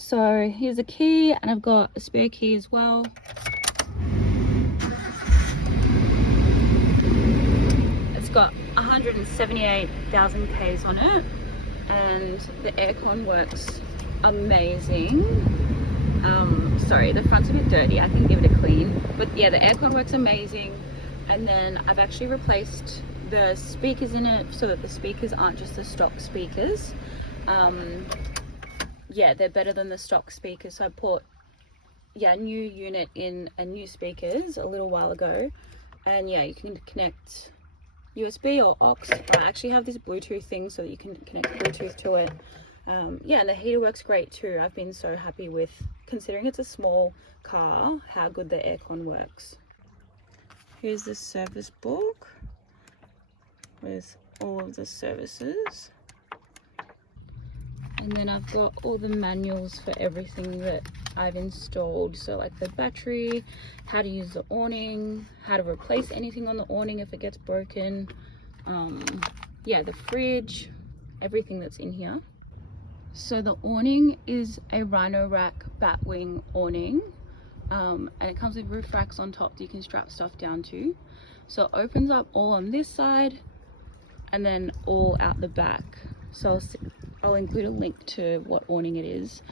So here's the key, and I've got a spare key as well. It's got 178,000 Ks on it, and the aircon works amazing. Sorry, the front's a bit dirty, I can give it a clean, but yeah, the aircon works amazing. And then I've actually replaced the speakers in it so that the speakers aren't just the stock speakers. Yeah, they're better than the stock speakers. So I put a new unit in and new speakers a little while ago, and yeah, you can connect USB or aux. I actually have this Bluetooth thing so that you can connect Bluetooth to it. Yeah, and the heater works great too. I've been so happy with, considering it's a small car, how good the aircon works. Here's the service book with all of the services. And then I've got all the manuals for everything that I've installed. So like the battery, how to use the awning, how to replace anything on the awning if it gets broken. Yeah, the fridge, everything that's in here. So the awning is a Rhino Rack Batwing awning. And it comes with roof racks on top that you can strap stuff down to. So it opens up all on this side and then all out the back. So I'll include a link to what awning it is,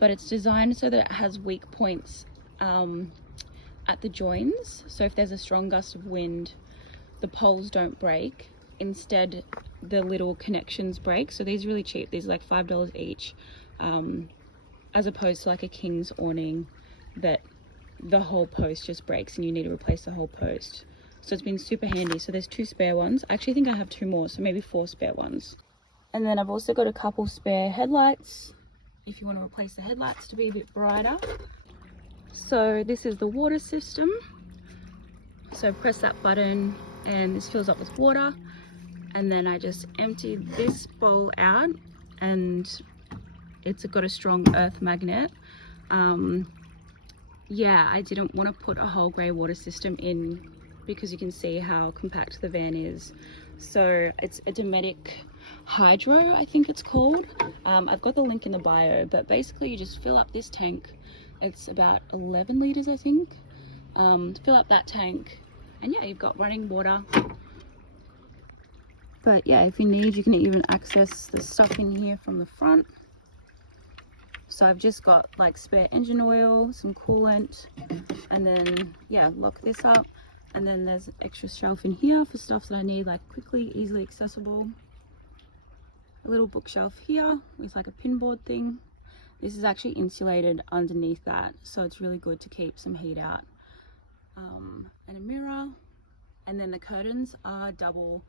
but it's designed so that it has weak points at the joins. So if there's a strong gust of wind, the poles don't break. Instead, the little connections break. So these are really cheap. These are like $5 each, as opposed to like a King's awning that the whole post just breaks and you need to replace the whole post. So it's been super handy. So there's 2 spare ones. I actually think I have 2 more, so maybe 4 spare ones. And then I've also got a couple spare headlights if you want to replace the headlights to be a bit brighter. So this is the water system. So press that button and this fills up with water. And then I just empty this bowl out, and it's got a strong earth magnet. Yeah, I didn't want to put a whole grey water system in because you can see how compact the van is. So it's a Dometic Hydro, I think it's called. I've got the link in the bio, but basically you just fill up this tank. It's about 11 litres, I think. Fill up that tank, and yeah, you've got running water. But yeah, if you need, you can even access the stuff in here from the front. So I've just got like spare engine oil, some coolant, and then yeah, lock this up. And then there's an extra shelf in here for stuff that I need, like quickly, easily accessible. A little bookshelf here with like a pinboard thing. This is actually insulated underneath that, so it's really good to keep some heat out. And a mirror. And then the curtains are double,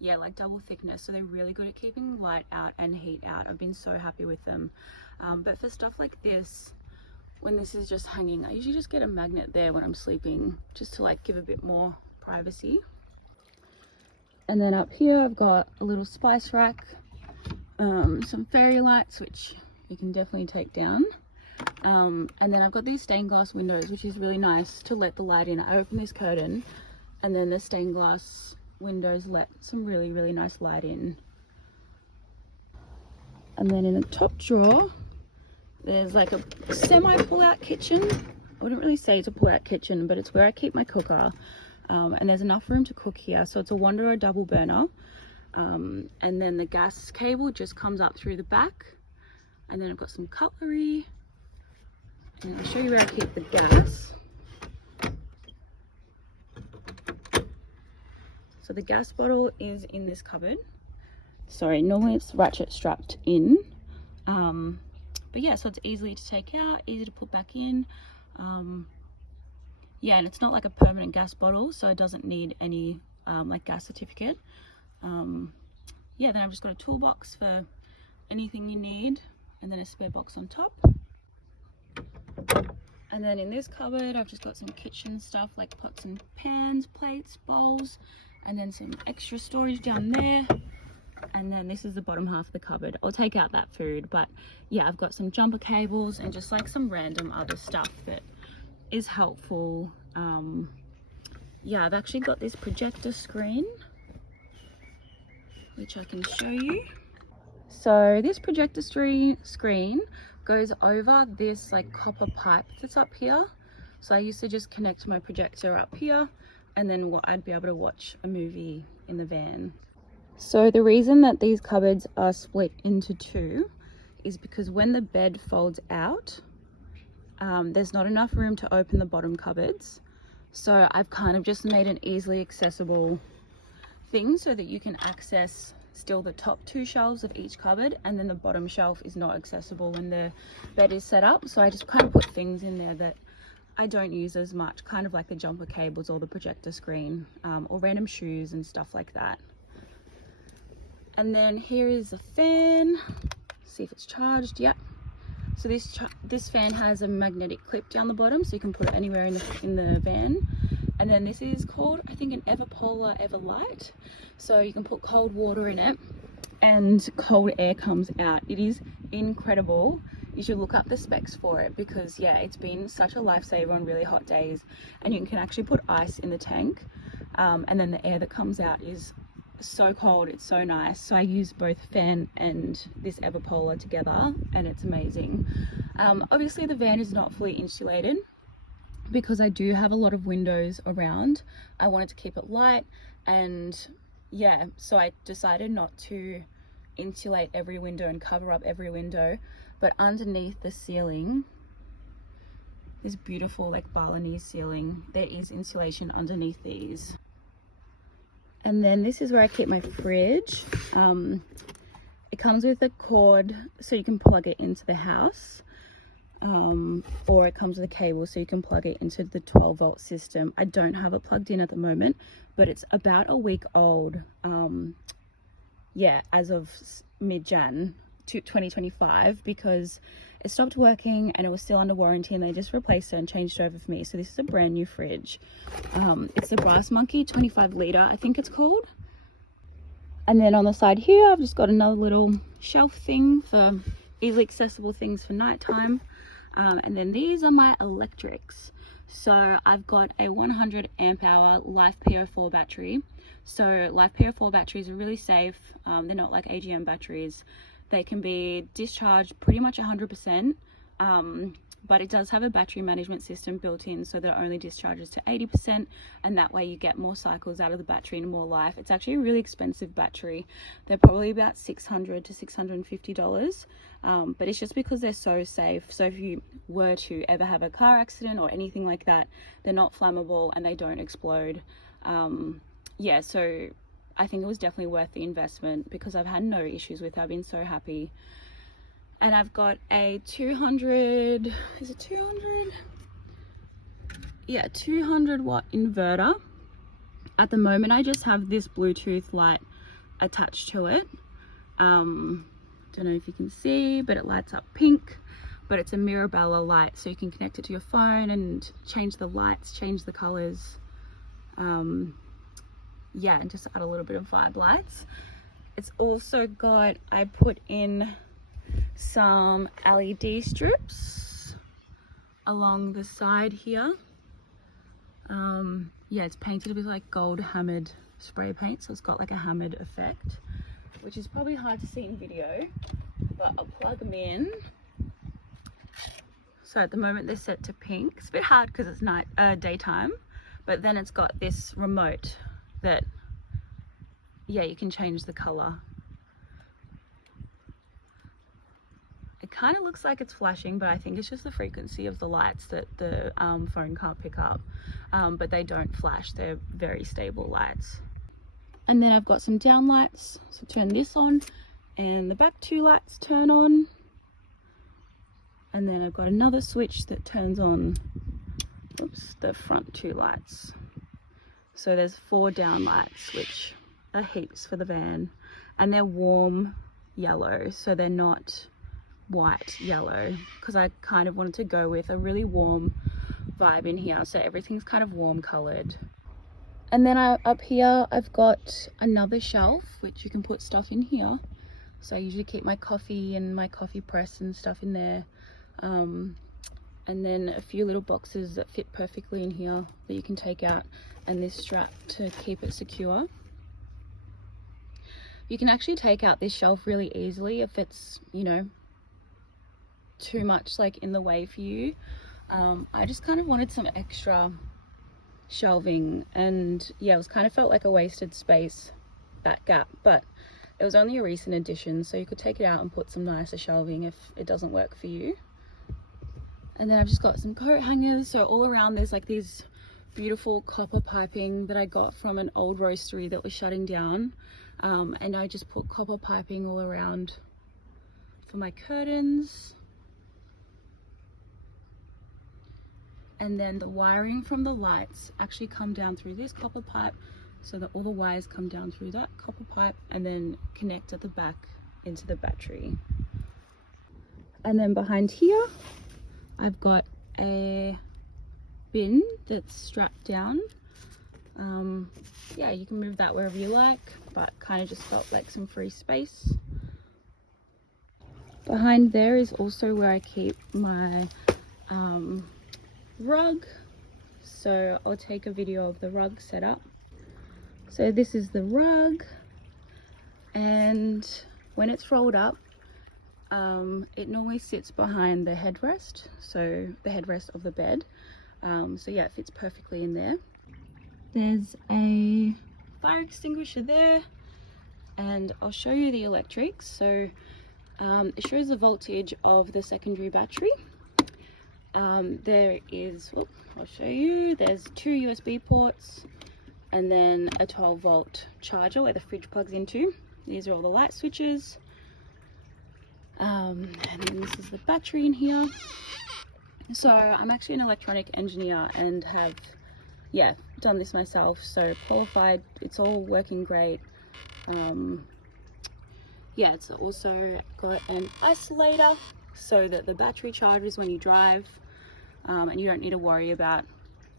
yeah, like double thickness, so they're really good at keeping light out and heat out. I've been so happy with them. But for stuff like this, when this is just hanging, I usually just get a magnet there when I'm sleeping, just to like give a bit more privacy. And then up here I've got a little spice rack, some fairy lights which you can definitely take down, and then I've got these stained glass windows, which is really nice to let the light in. I open this curtain and then the stained glass windows let some really nice light in. And then in the top drawer there's like a semi pull-out kitchen. I wouldn't really say it's a pull-out kitchen, but it's where I keep my cooker. And there's enough room to cook here, so it's a Wanderer double burner. And then the gas cable just comes up through the back. And then I've got some cutlery, and I'll show you where I keep the gas. So the gas bottle is in this cupboard. Sorry, normally it's ratchet strapped in. But yeah, so it's easy to take out, easy to put back in. Yeah, and it's not like a permanent gas bottle, so it doesn't need any like gas certificate. Yeah, then I've just got a toolbox for anything you need, and then a spare box on top. And then in this cupboard I've just got some kitchen stuff like pots and pans, plates, bowls, and then some extra storage down there. And then this is the bottom half of the cupboard. I'll take out that food, but yeah, I've got some jumper cables and just like some random other stuff that is helpful. Yeah, I've actually got this projector screen which I can show you. So this projector screen goes over this like copper pipe that's up here. So I used to just connect my projector up here, and then I'd be able to watch a movie in the van. So the reason that these cupboards are split into two is because when the bed folds out, there's not enough room to open the bottom cupboards. So I've kind of just made an easily accessible thing so that you can access still the top two shelves of each cupboard, and then the bottom shelf is not accessible when the bed is set up. So I just kind of put things in there that I don't use as much, kind of like the jumper cables or the projector screen, or random shoes and stuff like that. And then here is a fan. See if it's charged. Yep. So this fan has a magnetic clip down the bottom, so you can put it anywhere in the van. And then this is called, I think, an Everpolar Everlight. So you can put cold water in it and cold air comes out. It is incredible. You should look up the specs for it because yeah, it's been such a lifesaver on really hot days. And you can actually put ice in the tank, and then the air that comes out is so cold, it's so nice. So I use both fan and this Everpolar together, and it's amazing. Obviously the van is not fully insulated because I do have a lot of windows around. I wanted to keep it light, and yeah, so I decided not to insulate every window and cover up every window, but underneath the ceiling, this beautiful like Balinese ceiling, there is insulation underneath these. And then this is where I keep my fridge. It comes with a cord so you can plug it into the house, or it comes with a cable so you can plug it into the 12-volt system. I don't have it plugged in at the moment, but it's about a week old. Yeah, as of mid-Jan 2025, because it stopped working and it was still under warranty, and they just replaced it and changed it over for me. So this is a brand new fridge. It's the Brass Monkey 25 litre, I think it's called. And then on the side here, I've just got another little shelf thing for easily accessible things for nighttime. And then these are my electrics. So I've got a 100 amp hour Life PO4 battery. So Life PO4 batteries are really safe. They're not like AGM batteries. They can be discharged pretty much 100%, but it does have a battery management system built in so that it only discharges to 80%, and that way you get more cycles out of the battery and more life. It's actually a really expensive battery. They're probably about $600 to $650, but it's just because they're so safe. So if you were to ever have a car accident or anything like that, they're not flammable and they don't explode. Yeah, so I think it was definitely worth the investment because I've had no issues with it. I've been so happy. And I've got a 200, is it 200? Yeah, 200 watt inverter. At the moment, I just have this Bluetooth light attached to it. Don't know if you can see, but it lights up pink, but it's a Mirabella light. So you can connect it to your phone and change the lights, change the colors. Yeah, and just add a little bit of vibe lights. It's also got, I put in some LED strips along the side here. Yeah, it's painted with like gold hammered spray paint, so it's got like a hammered effect, which is probably hard to see in video, but I'll plug them in. So at the moment they're set to pink. It's a bit hard because it's daytime, but then it's got this remote that, yeah, you can change the color. It kind of looks like it's flashing, but I think it's just the frequency of the lights that the phone can't pick up. But they don't flash, they're very stable lights. And then I've got some down lights, so turn this on, and the back two lights turn on. And then I've got another switch that turns on, oops, the front two lights. So there's 4 down lights, which are heaps for the van, and they're warm yellow, so they're not white yellow, because I kind of wanted to go with a really warm vibe in here, so everything's kind of warm colored. And then up here I've got another shelf which you can put stuff in here. So I usually keep my coffee and my coffee press and stuff in there, and then a few little boxes that fit perfectly in here that you can take out, and this strap to keep it secure. you can actually take out this shelf really easily if it's, you know, too much like in the way for you. I just kind of wanted some extra shelving, and yeah, it was kind of felt like a wasted space, that gap, but it was only a recent addition, so you could take it out and put some nicer shelving if it doesn't work for you. And then I've just got some coat hangers. So all around there's like these beautiful copper piping that I got from an old roastery that was shutting down, and I just put copper piping all around for my curtains. And then the wiring from the lights actually come down through this copper pipe, so that all the wires come down through that copper pipe and then connect at the back into the battery. And then behind here I've got a bin that's strapped down. Yeah, you can move that wherever you like, but kind of just felt like some free space. Behind there is also where I keep my rug, so I'll take a video of the rug setup. So this is the rug, and when it's rolled up, it normally sits behind the headrest, so the headrest of the bed. So yeah, it fits perfectly in there. There's a fire extinguisher there, and I'll show you the electrics. So it shows the voltage of the secondary battery. There is, I'll show you, there's 2 USB ports and then a 12-volt charger where the fridge plugs into. These are all the light switches. And then this is the battery in here. So I'm actually an electronic engineer and have, yeah, done this myself, so qualified. It's all working great. Yeah, it's also got an isolator so that the battery charges when you drive, and you don't need to worry about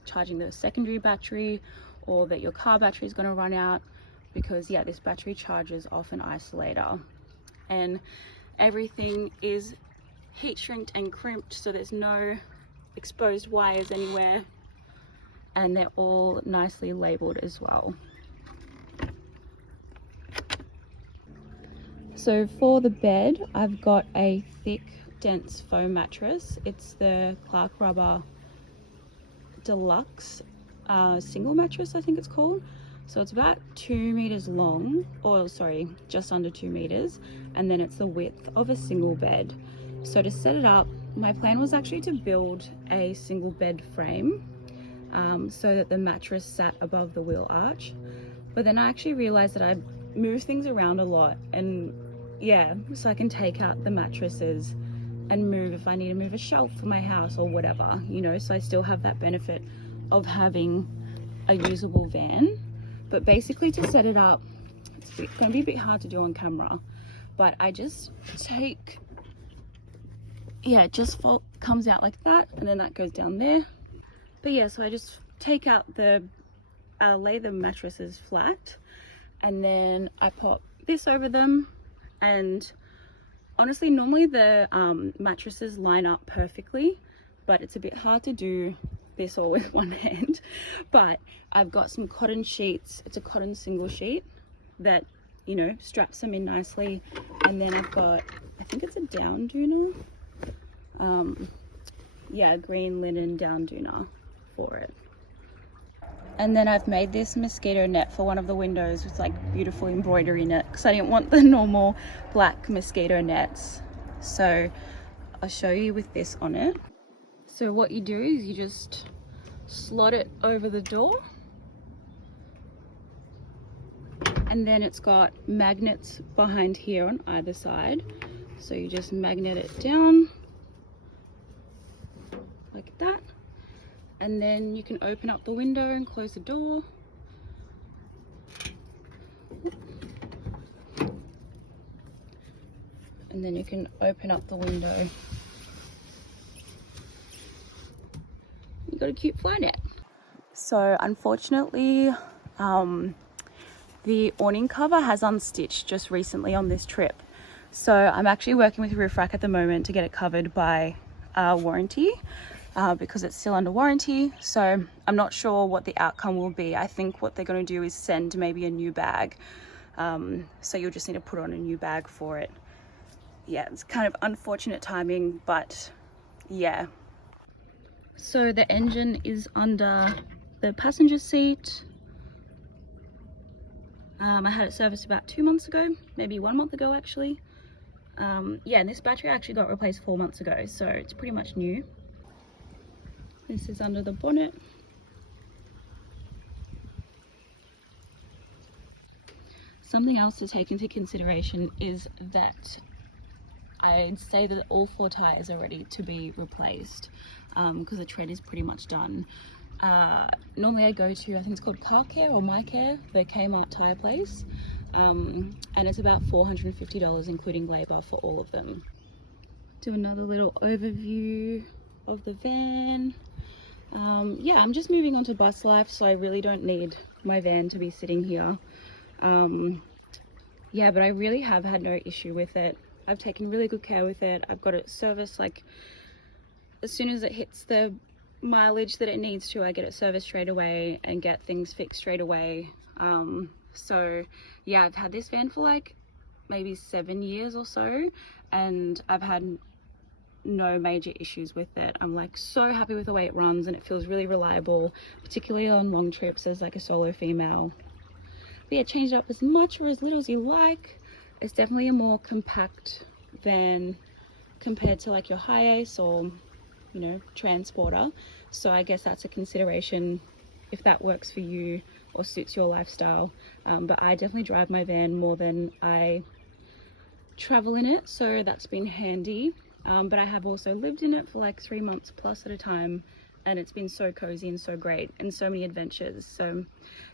charging the secondary battery or that your car battery is going to run out, because yeah, this battery charges off an isolator. And everything is heat shrinked and crimped, so there's no exposed wires anywhere, and they're all nicely labeled as well. So for the bed, I've got a thick dense foam mattress. It's the Clark Rubber Deluxe single mattress, I think it's called. So it's about 2 meters long, or sorry, just under 2 meters, and then it's the width of a single bed. So to set it up, my plan was actually to build a single bed frame, so that the mattress sat above the wheel arch. But then I actually realized that I move things around a lot, and yeah, so I can take out the mattresses and move if I need to move a shelf for my house or whatever, you know, so I still have that benefit of having a usable van. But basically, to set it up, it's going to be a bit hard to do on camera, but I just take, yeah, it just comes out like that, and then that goes down there. But yeah, so I just take out the, lay the mattresses flat, and then I pop this over them. And honestly, normally the mattresses line up perfectly, but it's a bit hard to do this all with one hand. But I've got some cotton sheets. It's a cotton single sheet that, you know, straps them in nicely. And then I've got, I think it's a down dooner. Yeah, green linen down dooner for it. And then I've made this mosquito net for one of the windows with like beautiful embroidery in it, because I didn't want the normal black mosquito nets. So I'll show you with this on it. So what you do is you just slot it over the door, and then it's got magnets behind here on either side. So you just magnet it down like that. And then you can open up the window and close the door. And then you can open up the window. You got a cute fly net. So unfortunately, the awning cover has unstitched just recently on this trip. So I'm actually working with Roof Rack at the moment to get it covered by warranty. Because it's still under warranty, so I'm not sure what the outcome will be. I think what they're going to do is send maybe a new bag, So you'll just need to put on a new bag for it. Yeah, it's kind of unfortunate timing, but yeah. So the engine is under the passenger seat. I had it serviced about 2 months ago, maybe 1 month ago actually. Yeah, and this battery actually got replaced 4 months ago, so it's pretty much new. This is under the bonnet. Something else to take into consideration is that I'd say that all 4 tires are ready to be replaced, because the tread is pretty much done. Normally I go to, I think it's called Car Care or My Care, the Kmart tire place, and it's about $450 including labor for all of them. Do another little overview of the van. Yeah, I'm just moving on to bus life, so I really don't need my van to be sitting here. Yeah, but I really have had no issue with it. I've taken really good care with it. I've got it serviced, like as soon as it hits the mileage that it needs to, I get it serviced straight away and get things fixed straight away. So yeah, I've had this van for like maybe 7 years or so, and I've had no major issues with it. I'm like so happy with the way it runs, and it feels really reliable, particularly on long trips as like a solo female. But yeah, change it up as much or as little as you like. It's definitely a more compact van compared to like your Hi-Ace or, you know, Transporter. So I guess that's a consideration if that works for you or suits your lifestyle. But I definitely drive my van more than I travel in it, so that's been handy. But I have also lived in it for like 3 months plus at a time, and it's been so cozy and so great and so many adventures. So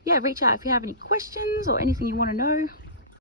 yeah, reach out if you have any questions or anything you want to know.